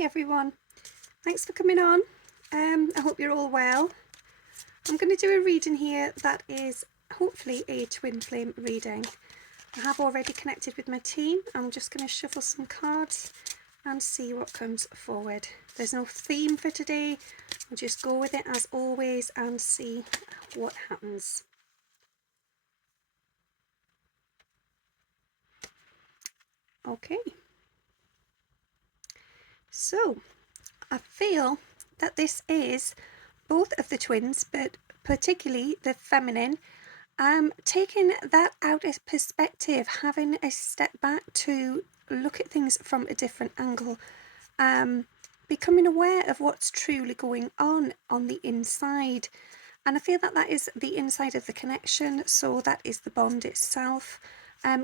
Hi everyone, thanks for coming on. I hope you're all well. I'm going to do a reading here that is hopefully a twin flame reading. I have already connected with my team. I'm just going to shuffle some cards and see what comes forward. There's no theme for today. I'll just go with it as always and see what happens. Okay. So, I feel that this is both of the twins, but particularly the feminine, taking that out of perspective, having a step back to look at things from a different angle, becoming aware of what's truly going on the inside. And I feel that that is the inside of the connection, so that is the bond itself.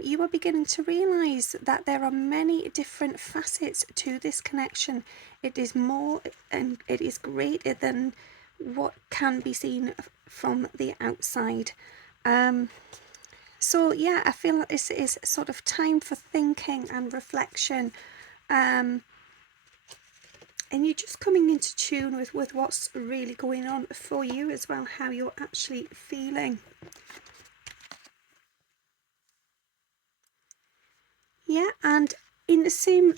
You are beginning to realise that there are many different facets to this connection. It is more and it is greater than what can be seen from the outside. So yeah, I feel that this is sort of time for thinking and reflection. And you're just coming into tune with what's really going on for you as well, how you're actually feeling. Yeah, and in the same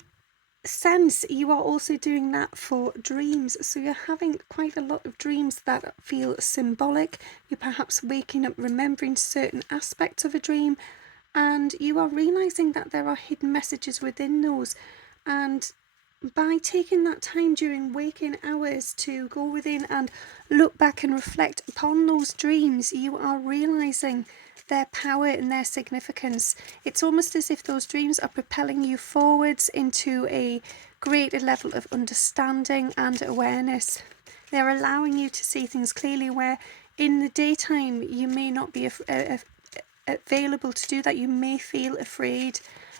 sense, you are also doing that for dreams. So you're having quite a lot of dreams that feel symbolic. You're perhaps waking up remembering certain aspects of a dream, and you are realizing that there are hidden messages within those. And by taking that time during waking hours to go within and look back and reflect upon those dreams, you are realizing their power and their significance. It's almost as if those dreams are propelling you forwards into a greater level of understanding and awareness. They're allowing you to see things clearly where in the daytime you may not be available to do that. You may feel afraid.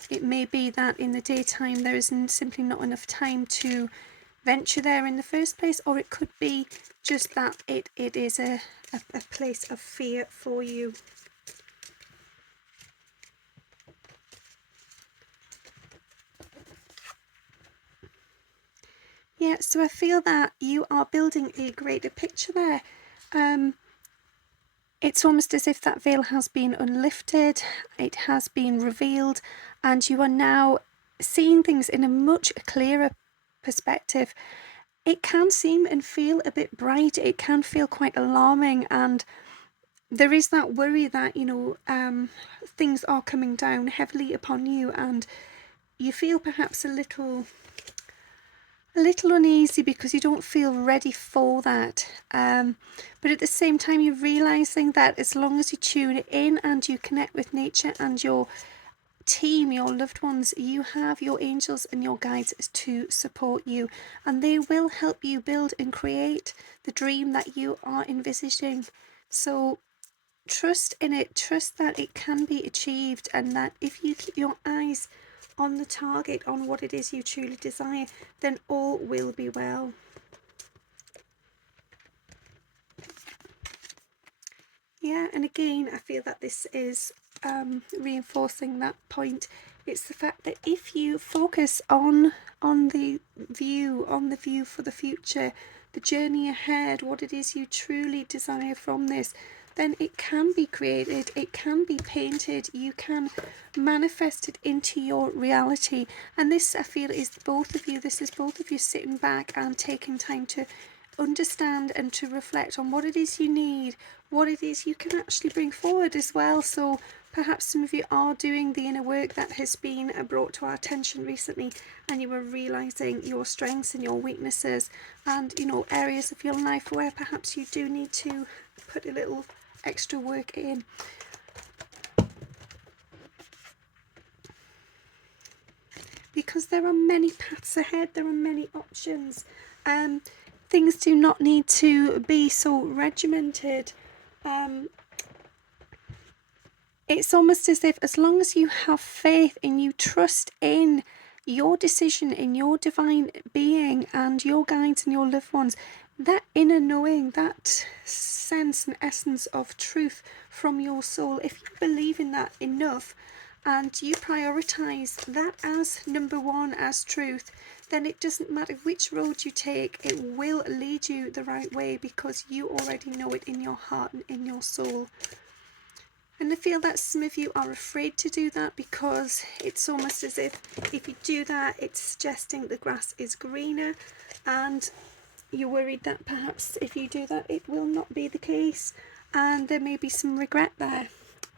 It may be that in the daytime there is simply not enough time to venture there in the first place, or it could be just that it is a place of fear for you. Yeah, so I feel that you are building a greater picture there. It's almost as if that veil has been unlifted, it has been revealed, and you are now seeing things in a much clearer perspective. It can seem and feel a bit bright, it can feel quite alarming, and there is that worry that, things are coming down heavily upon you, and you feel perhaps a little uneasy because you don't feel ready for that. But at the same time, you're realizing that as long as you tune in and you connect with nature and your team, your loved ones, you have your angels and your guides to support you, and they will help you build and create the dream that you are envisaging. So trust in it, trust that it can be achieved, and that if you keep your eyes on the target, on what it is you truly desire, then all will be well. Yeah, and again, I feel that this is reinforcing that point. It's the fact that if you focus on the view for the future, the journey ahead, what it is you truly desire from this, then it can be created, it can be painted, you can manifest it into your reality. And this, I feel, is both of you. This is both of you sitting back and taking time to understand and to reflect on what it is you need, what it is you can actually bring forward as well. So perhaps some of you are doing the inner work that has been brought to our attention recently, and you are realizing your strengths and your weaknesses, and areas of your life where perhaps you do need to put a little extra work in. Because there are many paths ahead, there are many options. Things do not need to be so regimented. It's almost as if, as long as you have faith and you trust in your decision, in your divine being and your guides and your loved ones, that inner knowing, that sense and essence of truth from your soul, if you believe in that enough and you prioritize that as number one, as truth, then it doesn't matter which road you take, it will lead you the right way because you already know it in your heart and in your soul. And I feel that some of you are afraid to do that because it's almost as if you do that, it's suggesting the grass is greener, and you're worried that perhaps if you do that, it will not be the case, and there may be some regret there.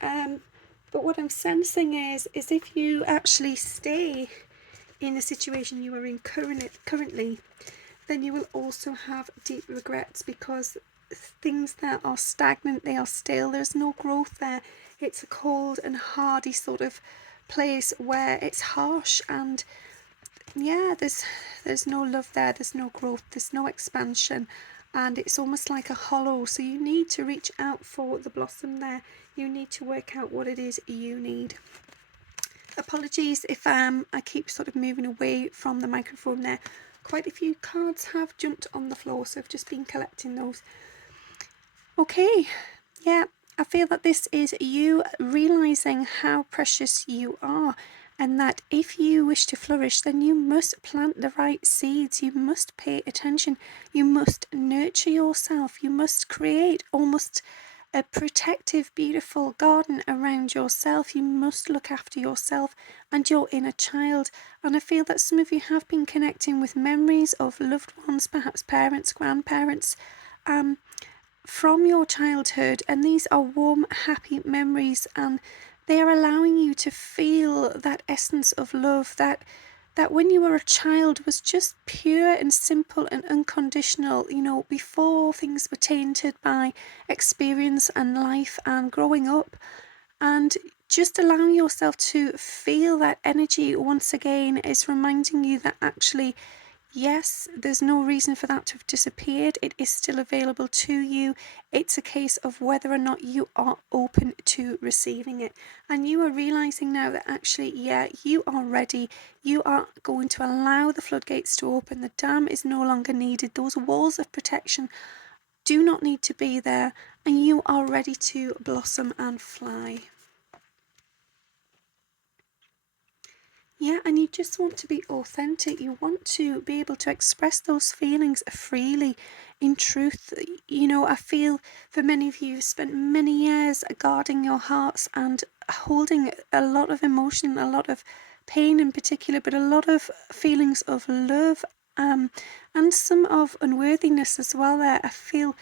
But what I'm sensing is if you actually stay in the situation you are in currently, then you will also have deep regrets because things that are stagnant, they are still, there's no growth there. It's a cold and hardy sort of place where it's harsh, and yeah, there's no love there, there's no growth, there's no expansion, and it's almost like a hollow. So you need to reach out for the blossom there. You need to work out what it is you need. Apologies if I keep sort of moving away from the microphone there. Quite a few cards have jumped on the floor, so I've just been collecting those. Okay, yeah, I feel that this is you realizing how precious you are, and that if you wish to flourish, then you must plant the right seeds, you must pay attention, you must nurture yourself, you must create almost a protective, beautiful garden around yourself. You must look after yourself and your inner child. And I feel that some of you have been connecting with memories of loved ones, perhaps parents, grandparents, from your childhood, and these are warm, happy memories, and they are allowing you to feel that essence of love that when you were a child was just pure and simple and unconditional, before things were tainted by experience and life and growing up. And just allowing yourself to feel that energy once again is reminding you that actually, yes, there's no reason for that to have disappeared. It is still available to you. It's a case of whether or not you are open to receiving it. And you are realizing now that actually, yeah, you are ready. You are going to allow the floodgates to open. The dam is no longer needed. Those walls of protection do not need to be there. And you are ready to blossom and fly. Yeah, and you just want to be authentic. You want to be able to express those feelings freely, in truth. I feel for many of you, you've spent many years guarding your hearts and holding a lot of emotion, a lot of pain in particular, but a lot of feelings of love, and some of unworthiness as well there. I feel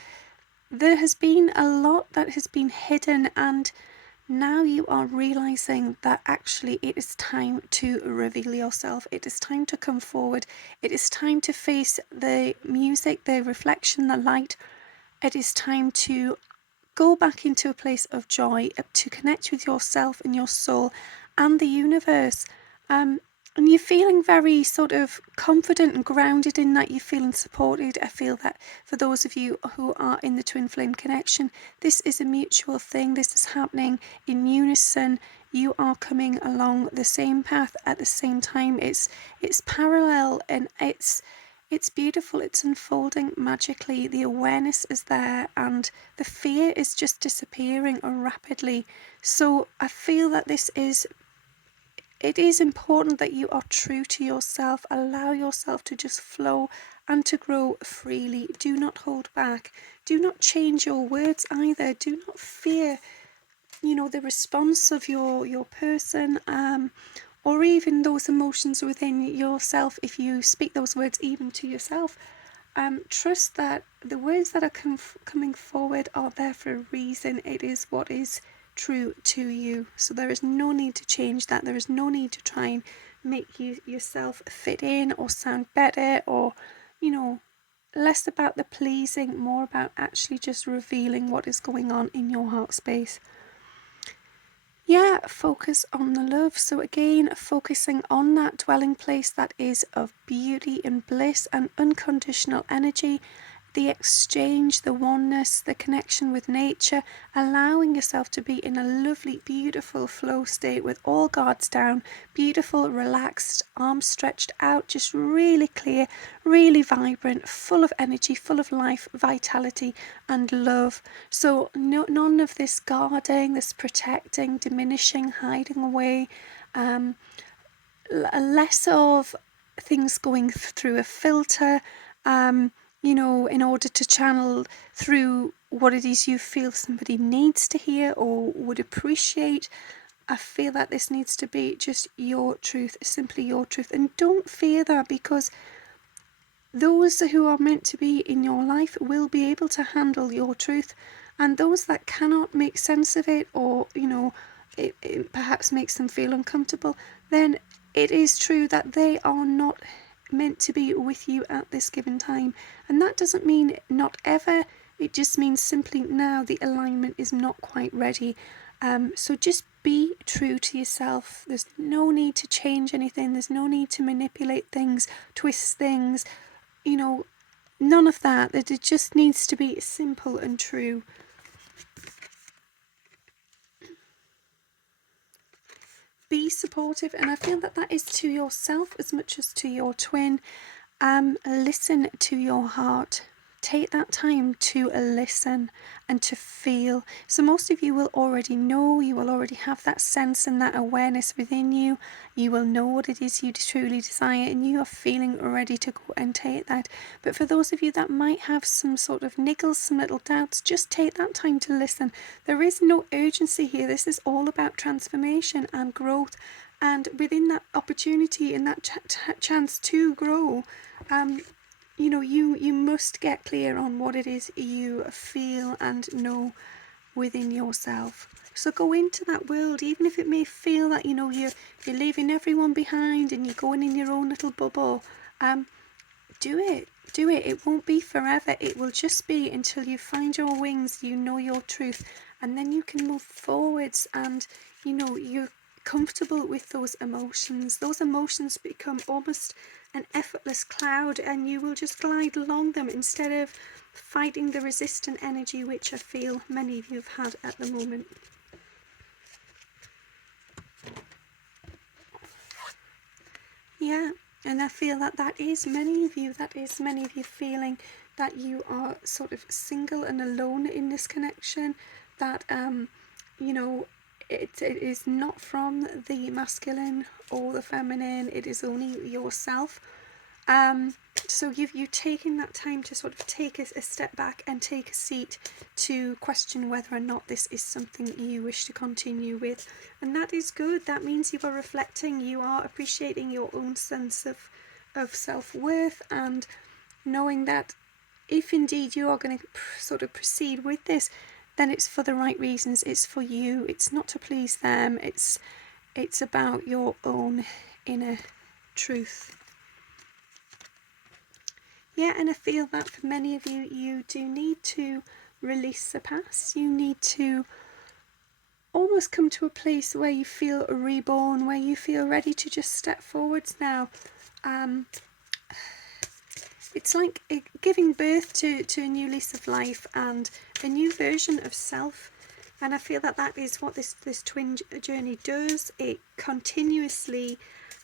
there has been a lot that has been hidden, and now you are realizing that actually it is time to reveal yourself. It is time to come forward. It is time to face the music, the reflection, the light. It is time to go back into a place of joy, to connect with yourself and your soul and the universe. And you're feeling very sort of confident and grounded in that. You're feeling supported. I feel that for those of you who are in the twin flame connection, this is a mutual thing. This is happening in unison. You are coming along the same path at the same time. It's parallel, and it's beautiful. It's unfolding magically. The awareness is there, and the fear is just disappearing rapidly. So I feel that it is important that you are true to yourself. Allow yourself to just flow and to grow freely. Do not hold back. Do not change your words either. Do not fear, the response of your person, or even those emotions within yourself if you speak those words even to yourself. Trust that the words that are coming forward are there for a reason. It is what is true to you. So there is no need to change that. There is no need to try and make yourself fit in or sound better, or less about the pleasing, more about actually just revealing what is going on in your heart space. Yeah, focus on the love. So again, focusing on that dwelling place that is of beauty and bliss and unconditional energy, the exchange, the oneness, the connection with nature, allowing yourself to be in a lovely, beautiful flow state with all guards down, beautiful, relaxed, arms stretched out, just really clear, really vibrant, full of energy, full of life, vitality and love. So none of this guarding, this protecting, diminishing, hiding away, less of things going through a filter, you know, in order to channel through what it is you feel somebody needs to hear or would appreciate. I feel that this needs to be just your truth, simply your truth. And don't fear that, because those who are meant to be in your life will be able to handle your truth. And those that cannot make sense of it, or, you know, it perhaps makes them feel uncomfortable, then it is true that they are not meant to be with you at this given time. And that doesn't mean not ever, it just means simply now the alignment is not quite ready. So just be true to yourself. There's no need to change anything. There's no need to manipulate things, twist things, you know, none of that. That it just needs to be simple and true. Be supportive, and I feel that that is to yourself as much as to your twin. Listen to your heart. Take that time to listen and to feel. So most of you will already know, you will already have that sense and that awareness within you. You will know what it is you truly desire, and you are feeling ready to go and take that. But for those of you that might have some sort of niggles, some little doubts, just take that time to listen. There is no urgency here. This is all about transformation and growth. And within that opportunity and that chance to grow, you know, you must get clear on what it is you feel and know within yourself. So go into that world, even if it may feel that, you know, you're leaving everyone behind and you're going in your own little bubble. Do it. It won't be forever. It will just be until you find your wings, you know your truth, and then you can move forwards, and, you know, you're comfortable with those emotions. Those emotions become almost an effortless cloud, and you will just glide along them instead of fighting the resistant energy, which I feel many of you have had at the moment. Yeah, and I feel that that is many of you feeling that you are sort of single and alone in this connection, that you know, it is not from the masculine or the feminine, it is only yourself. So you taking that time to sort of take a step back and take a seat to question whether or not this is something you wish to continue with. And that is good. That means you are reflecting, you are appreciating your own sense of self-worth, and knowing that if indeed you are going to sort of proceed with this, then it's for the right reasons. It's for you. It's not to please them. It's about your own inner truth. Yeah, and I feel that for many of you, you do need to release the past. You need to almost come to a place where you feel reborn, where you feel ready to just step forwards now. It's like giving birth to a new lease of life and a new version of self. And I feel that that is what this twin journey does. It continuously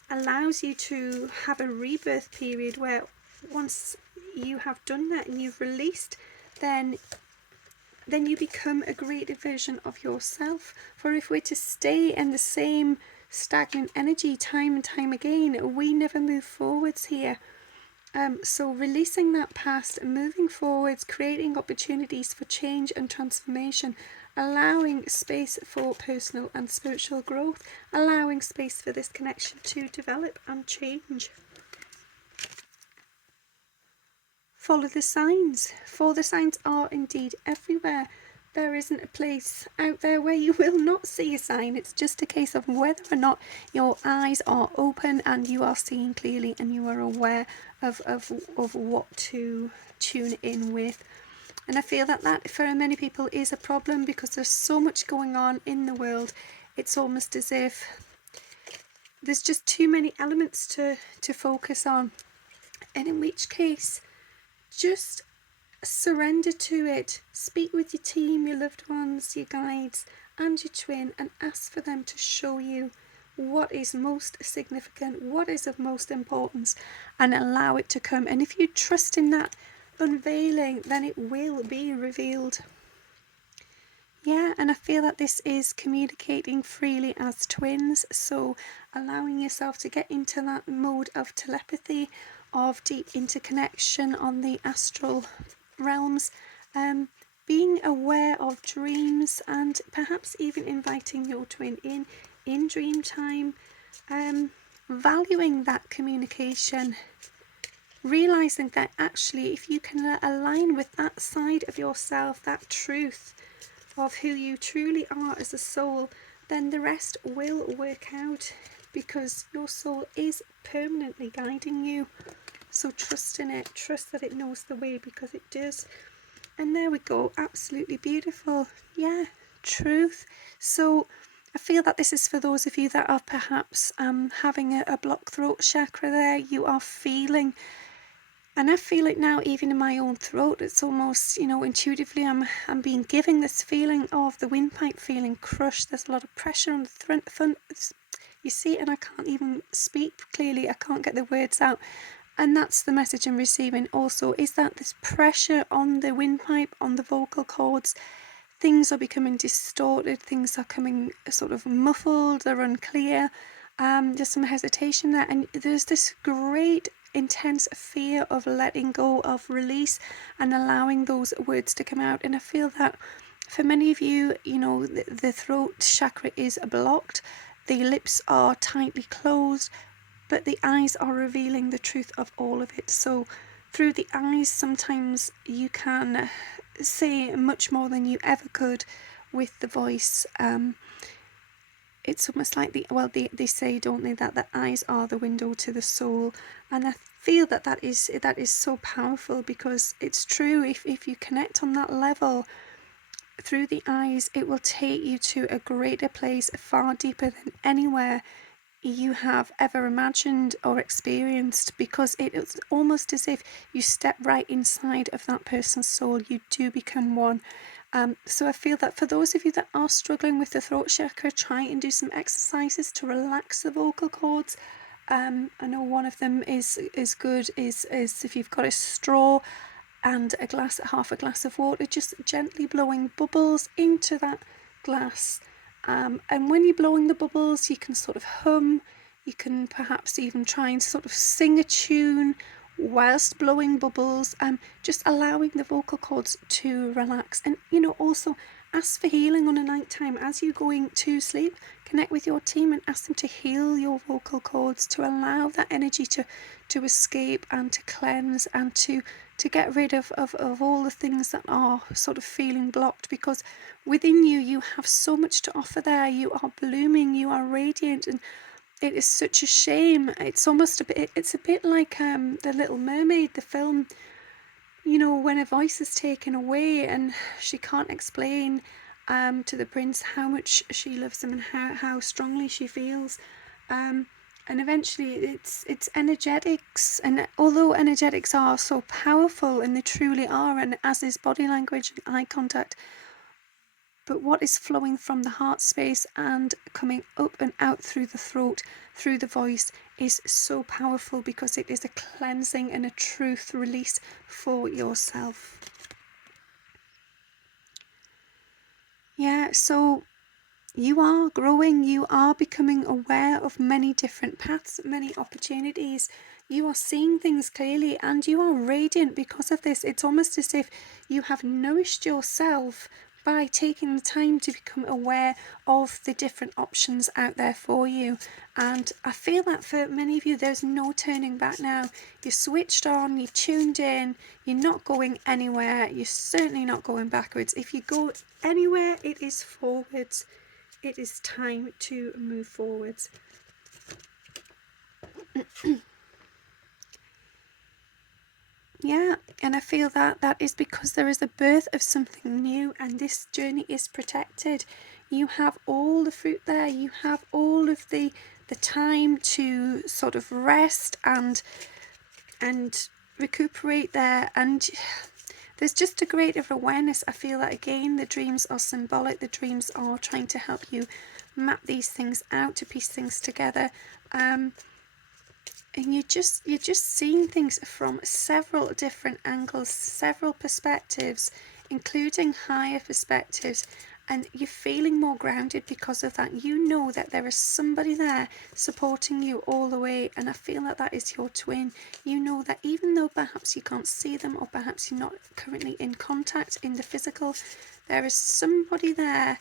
allows you to have a rebirth period where once you have done that and you've released, then you become a greater version of yourself. For if we're to stay in the same stagnant energy time and time again, we never move forwards here. So releasing that past, moving forwards, creating opportunities for change and transformation, allowing space for personal and spiritual growth, allowing space for this connection to develop and change. Follow the signs, for the signs are indeed everywhere. There isn't a place out there where you will not see a sign. It's just a case of whether or not your eyes are open and you are seeing clearly and you are aware of what to tune in with. And I feel that that for many people is a problem, because there's so much going on in the world. It's almost as if there's just too many elements to focus on, and in which case just surrender to it. Speak with your team, your loved ones, your guides and your twin, and ask for them to show you what is most significant, what is of most importance, and allow it to come. And if you trust in that unveiling, then it will be revealed. Yeah, and I feel that this is communicating freely as twins, so allowing yourself to get into that mode of telepathy, of deep interconnection on the astral realms, being aware of dreams, and perhaps even inviting your twin in dream time, valuing that communication, realizing that actually if you can align with that side of yourself, that truth of who you truly are as a soul, then the rest will work out, because your soul is permanently guiding you. So trust in it, trust that it knows the way, because it does. And there we go, absolutely beautiful. Yeah, truth. So I feel that this is for those of you that are perhaps having a blocked throat chakra there. You are feeling, and I feel it now even in my own throat. It's almost, intuitively I'm being given this feeling of the windpipe feeling crushed. There's a lot of pressure on the front. You see, and I can't even speak clearly. I can't get the words out. And that's the message I'm receiving also, is that this pressure on the windpipe, on the vocal cords, things are becoming distorted, things are coming sort of muffled, they're unclear. There's some hesitation there, and there's this great intense fear of letting go, of release, and allowing those words to come out. And I feel that for many of you, the throat chakra is blocked, the lips are tightly closed, but the eyes are revealing the truth of all of it. So through the eyes, sometimes you can say much more than you ever could with the voice. It's almost like they say, don't they, that the eyes are the window to the soul, and I feel that is so powerful, because it's true. If you connect on that level through the eyes, it will take you to a greater place, far deeper than anywhere you have ever imagined or experienced, because it is almost as if you step right inside of that person's soul. You do become one. So I feel that for those of you that are struggling with the throat chakra, try and do some exercises to relax the vocal cords. I know one of them is good is if you've got a straw and half a glass of water, just gently blowing bubbles into that glass. And when you're blowing the bubbles, you can sort of hum, you can perhaps even try and sort of sing a tune whilst blowing bubbles, just allowing the vocal cords to relax. And also ask for healing on a night time as you're going to sleep. Connect with your team and ask them to heal your vocal cords, to allow that energy to escape and to cleanse, and to get rid of all the things that are sort of feeling blocked, because within you have so much to offer there. You are blooming, you are radiant, and it is such a shame. It's a bit like The Little Mermaid, the film, when a voice is taken away and she can't explain to the prince how much she loves him and how strongly she feels. And eventually it's energetics, and although energetics are so powerful, and they truly are, and as is body language and eye contact, but what is flowing from the heart space and coming up and out through the throat, through the voice, is so powerful, because it is a cleansing and a truth release for yourself. Yeah, so you are growing, you are becoming aware of many different paths, many opportunities. You are seeing things clearly, and you are radiant because of this. It's almost as if you have nourished yourself by taking the time to become aware of the different options out there for you. And I feel that for many of you, there's no turning back now. You're switched on, you're tuned in, you're not going anywhere, you're certainly not going backwards. If you go anywhere, it is forwards. It is time to move forwards. Yeah, and I feel that is because there is a birth of something new, and this journey is protected. You have all the fruit there, you have all of the time to sort of rest and recuperate there, and there's just a greater awareness. I feel that again, the dreams are symbolic. The dreams are trying to help you map these things out, to piece things together. And you're just seeing things from several different angles, several perspectives, including higher perspectives. and you're feeling more grounded because of that. You know that there is somebody there supporting you all the way, and I feel that that is your twin. You know that even though perhaps you can't see them, or perhaps you're not currently in contact in the physical, there is somebody there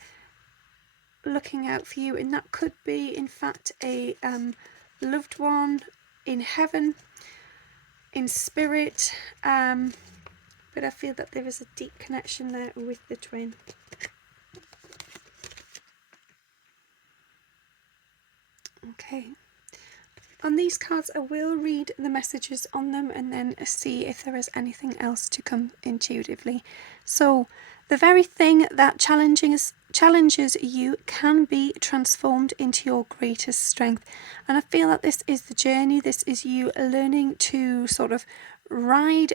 looking out for you, and that could be in fact a loved one in heaven, in spirit, but I feel that there is a deep connection there with the twin. Okay, on these cards I will read the messages on them and then see if there is anything else to come intuitively. So the very thing that challenges you can be transformed into your greatest strength. And I feel that this is the journey. This is you learning to sort of ride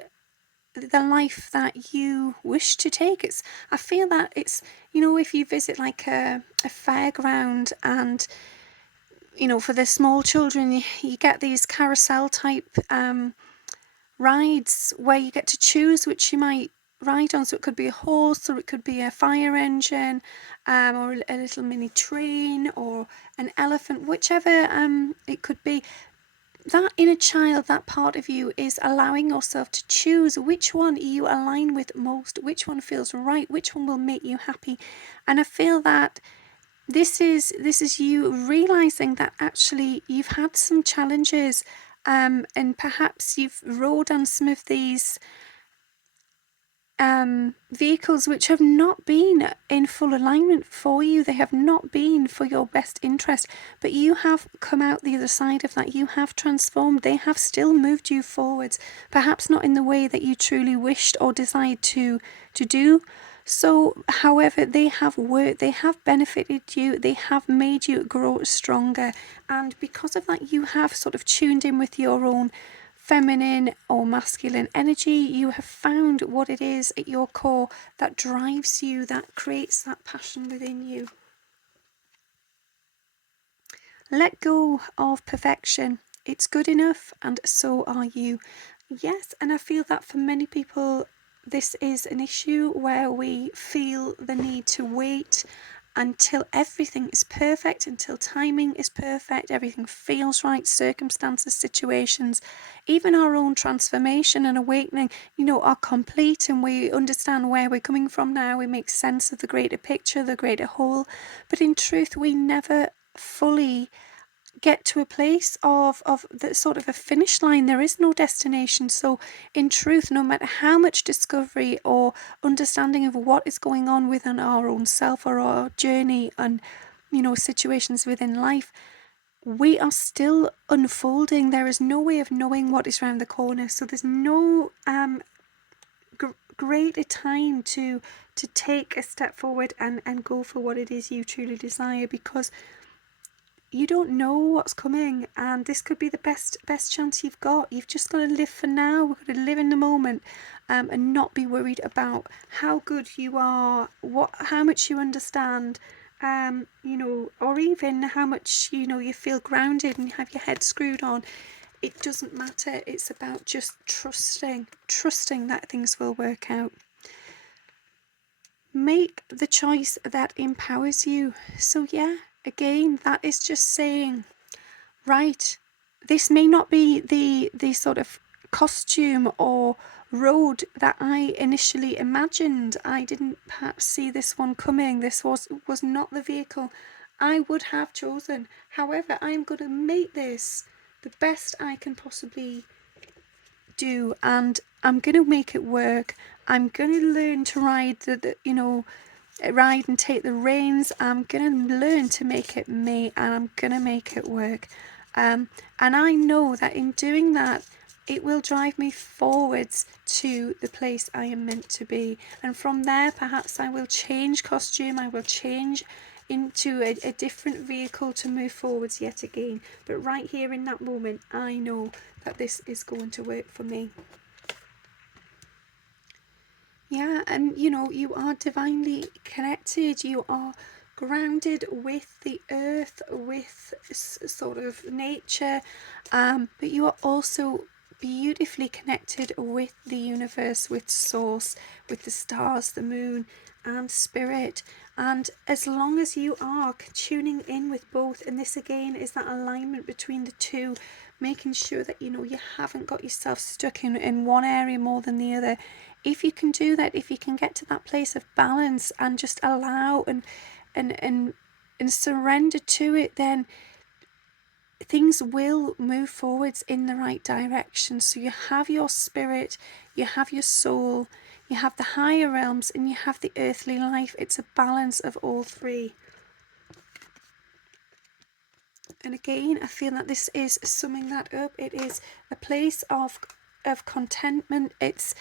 the life that you wish to take. I feel that it's, you know, if you visit like a fairground, and you know, for the small children, you get these carousel type rides where you get to choose which you might ride on. So it could be a horse, or it could be a fire engine, or a little mini train, or an elephant, whichever it could be. That inner child, that part of you, is allowing yourself to choose which one you align with most, which one feels right, which one will make you happy. And I feel that this is you realizing that actually you've had some challenges, and perhaps you've rode on some of these vehicles which have not been in full alignment for you. They have not been for your best interest, but you have come out the other side of that. You have transformed. They have still moved you forwards, perhaps not in the way that you truly wished or desired to do. So, however, they have worked, they have benefited you, they have made you grow stronger. And because of that, you have sort of tuned in with your own feminine or masculine energy. You have found what it is at your core that drives you, that creates that passion within you. Let go of perfection. It's good enough, and so are you. Yes, and I feel that for many people, this is an issue where we feel the need to wait until everything is perfect, until timing is perfect, everything feels right, circumstances, situations, even our own transformation and awakening, you know, are complete, and we understand where we're coming from now. We make sense of the greater picture, the greater whole. But in truth, we never fully get to a place of the sort of a finish line. There is no destination. So in truth, no matter how much discovery or understanding of what is going on within our own self, or our journey, and you know, situations within life, we are still unfolding. There is no way of knowing what is around the corner. So there's no greater time to take a step forward and go for what it is you truly desire, because you don't know what's coming, and this could be the best chance you've got. You've just got to live for now. We've got to live in the moment, and not be worried about how good you are, how much you understand, you know, or even how much, you know, you feel grounded and you have your head screwed on. It doesn't matter. It's about just trusting that things will work out. Make the choice that empowers you. So yeah, again, that is just saying, right, this may not be the sort of costume or road that I initially imagined. I didn't perhaps see this one coming. This was not the vehicle I would have chosen. However, I'm going to make this the best I can possibly do, and I'm going to make it work. I'm going to learn to ride ride and take the reins. I'm going to learn to make it me, and I'm going to make it work. And I know that in doing that, it will drive me forwards to the place I am meant to be. And from there, perhaps I will change costume, I will change into a different vehicle to move forwards yet again. But right here in that moment, I know that this is going to work for me. Yeah, and you know, you are divinely connected. You are grounded with the earth, with sort of nature, but you are also beautifully connected with the universe, with source, with the stars, the moon, and spirit. And as long as you are tuning in with both, and this again is that alignment between the two, making sure that you haven't got yourself stuck in one area more than the other. If you can do that, if you can get to that place of balance and just allow and surrender to it, then things will move forwards in the right direction. So you have your spirit, you have your soul, you have the higher realms, and you have the earthly life. It's a balance of all three. And again, I feel that this is summing that up. It is a place of contentment. It's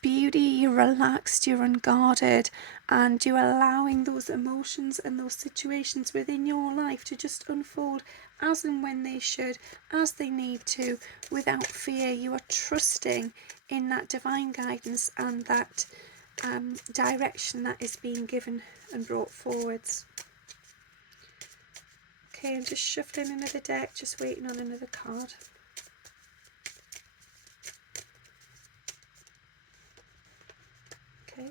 beauty. You're relaxed, you're unguarded, and you're allowing those emotions and those situations within your life to just unfold as and when they should, as they need to, without fear. You are trusting in that divine guidance and that direction that is being given and brought forwards. Okay, I'm just shuffling another deck, just waiting on another card. Okay.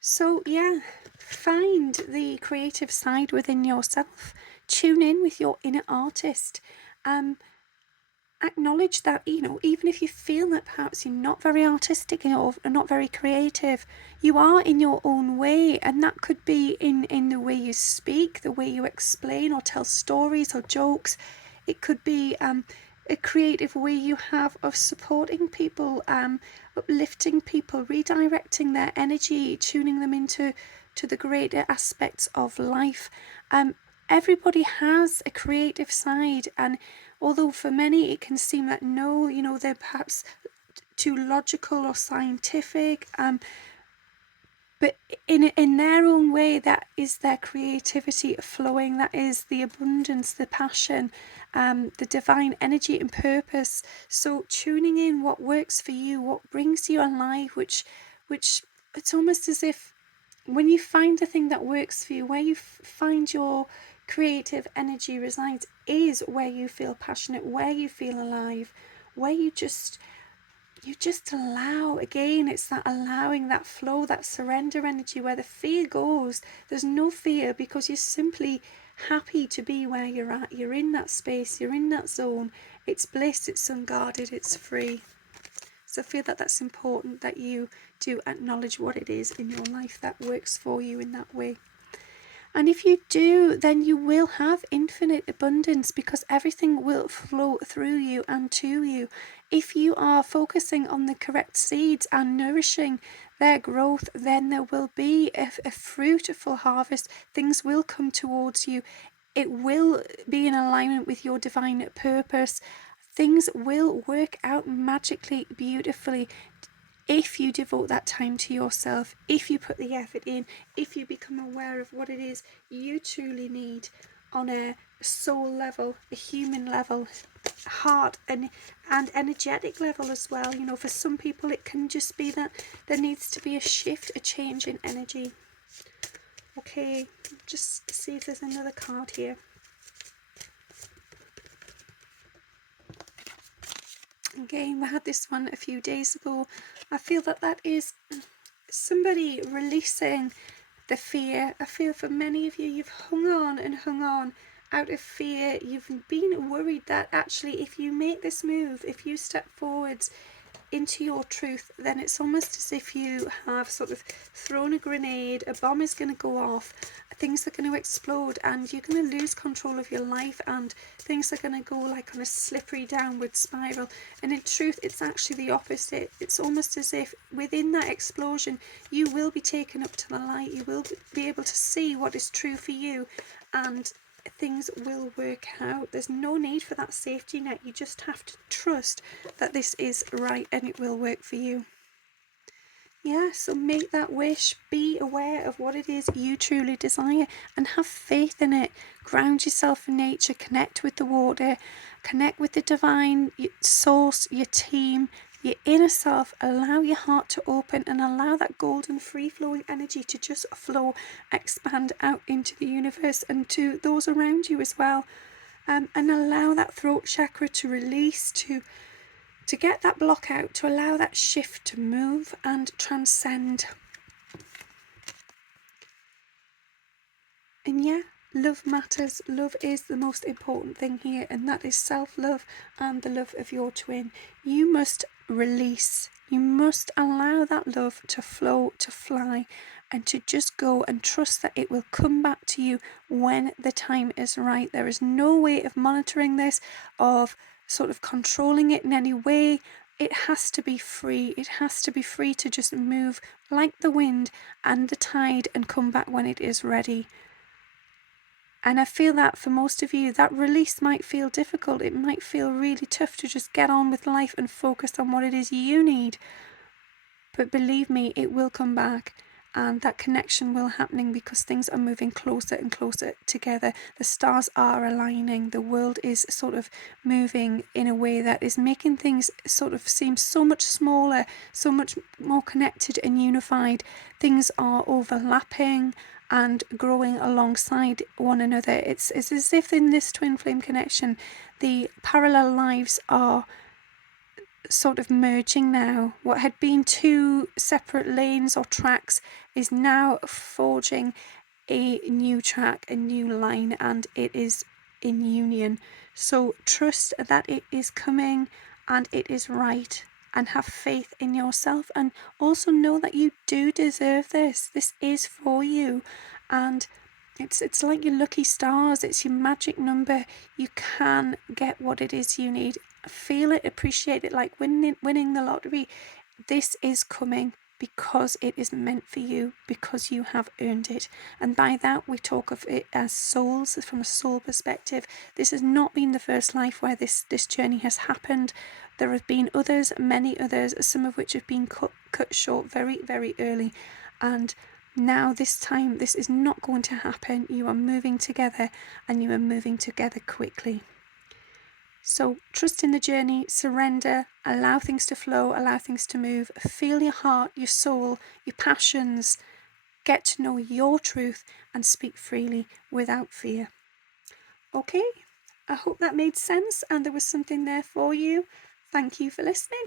So yeah, find the creative side within yourself. Tune in with your inner artist. Acknowledge that, even if you feel that perhaps you're not very artistic or not very creative, you are in your own way, and that could be in the way you speak, the way you explain or tell stories or jokes. It could be a creative way you have of supporting people, uplifting people, redirecting their energy, tuning them into the greater aspects of life. Everybody has a creative side, and although for many it can seem that no, they're perhaps too logical or scientific, but in their own way, that is their creativity flowing. That is the abundance, the passion, the divine energy and purpose. So tuning in what works for you, what brings you alive, which it's almost as if when you find the thing that works for you, where you find your creative energy resides, is where you feel passionate, where you feel alive, where you just allow. Again, it's that allowing, that flow, that surrender energy. Where the fear goes, there's no fear, because you're simply happy to be where you're at. You're in that space, you're in that zone. It's bliss, it's unguarded, it's free. So I feel that that's important, that you do acknowledge what it is in your life that works for you in that way. And if you do, then you will have infinite abundance, because everything will flow through you and to you. If you are focusing on the correct seeds and nourishing their growth, then there will be a fruitful harvest. Things will come towards you. It will be in alignment with your divine purpose. Things will work out magically, beautifully, if you devote that time to yourself, if you put the effort in, if you become aware of what it is you truly need on a soul level, a human level, heart and energetic level as well. For some people it can just be that there needs to be a shift, a change in energy. Okay, just see if there's another card here. Again, we had this one a few days ago. I feel that is somebody releasing the fear. I feel for many of you, you've hung on out of fear. You've been worried that actually if you make this move, if you step forwards into your truth, then it's almost as if you have sort of thrown a grenade, a bomb is going to go off, things are going to explode, and you're going to lose control of your life, and things are going to go like on a slippery downward spiral. And in truth, it's actually the opposite. It's almost as if within that explosion, you will be taken up to the light. You will be able to see what is true for you, and things will work out. There's no need for that safety net. You just have to trust that this is right and it will work for you. Yeah, so make that wish. Be aware of what it is you truly desire and have faith in it. Ground yourself in nature, connect with the water, connect with the divine source, your team, your inner self. Allow your heart to open and allow that golden free-flowing energy to just flow, expand out into the universe and to those around you as well. and allow that throat chakra to release, to get that block out, to allow that shift to move and transcend. And yeah, love matters. Love is the most important thing here, and that is self-love and the love of your twin. You must release. You must allow that love to flow, to fly, and to just go and trust that it will come back to you when the time is right. There is no way of monitoring this, of sort of controlling it in any way. It has to be free. It has to be free to just move like the wind and the tide and come back when it is ready. And I feel that for most of you, that release might feel difficult. It might feel really tough to just get on with life and focus on what it is you need. But believe me, it will come back, and that connection will happening because things are moving closer and closer together. The stars are aligning. The world is sort of moving in a way that is making things sort of seem so much smaller, so much more connected and unified. Things are overlapping and growing alongside one another. It's as if in this twin flame connection, the parallel lives are sort of merging now. What had been two separate lanes or tracks is now forging a new track, a new line, and it is in union. So trust that it is coming and it is right, and have faith in yourself, and also know that you do deserve this. This is for you, and it's like your lucky stars. It's your magic number. You can get what it is you need. Feel it, appreciate it, like winning the lottery. This is coming because it is meant for you, because you have earned it. And by that, we talk of it as souls, from a soul perspective. This has not been the first life where this journey has happened. There have been others, many others, some of which have been cut short very, very early. And now this time, this is not going to happen. You are moving together, and you are moving together quickly. So trust in the journey, surrender, allow things to flow, allow things to move, feel your heart, your soul, your passions, get to know your truth, and speak freely without fear. Okay, I hope that made sense and there was something there for you. Thank you for listening.